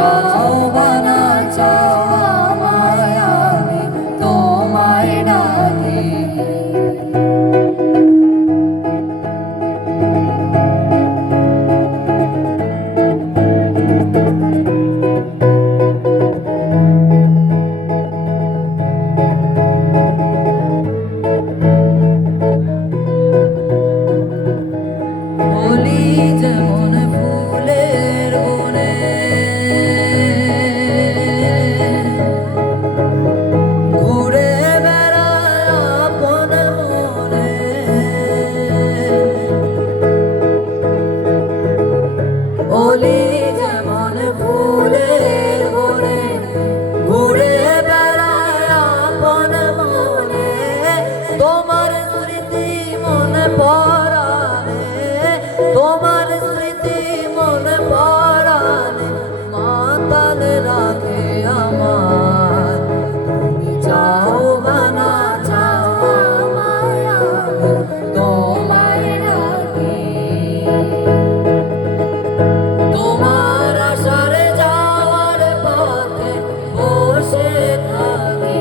চাও বা না চাও আমায়, আমি তোমায় ডাকি। যেমন ফুলের বনে ঘুরে বেড়ায় আপন মনে, ওলি যেমন ফুলের বনে ঘুরে বেড়ায় আপন মনে, তোমার স্মৃতি মনে পড়ালে, তোমার স্মৃতি মনে পড়ালে মাতাল রাখে আমার। তুমি চাও বা না চাও আমায়, আমি তোমায় ডাকি। তোমার আশারে যাওয়ার পথে বসে থাকি।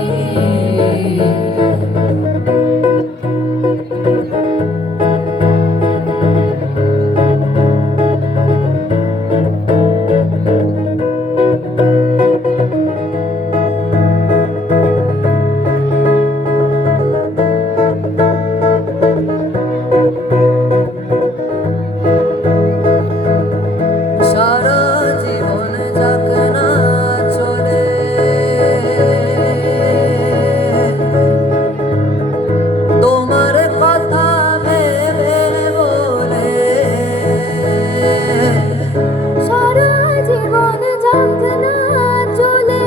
সারা জীবন যাক না চলে, তোমার কথা ভেবে বলে, সারা জীবন যাক না চলে,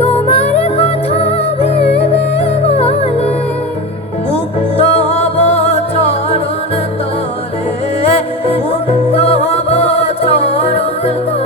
তোমার কথা ভেবে বলে, মুক্ত হব চরণ তলে, মুক্ত হব চরণ তলে।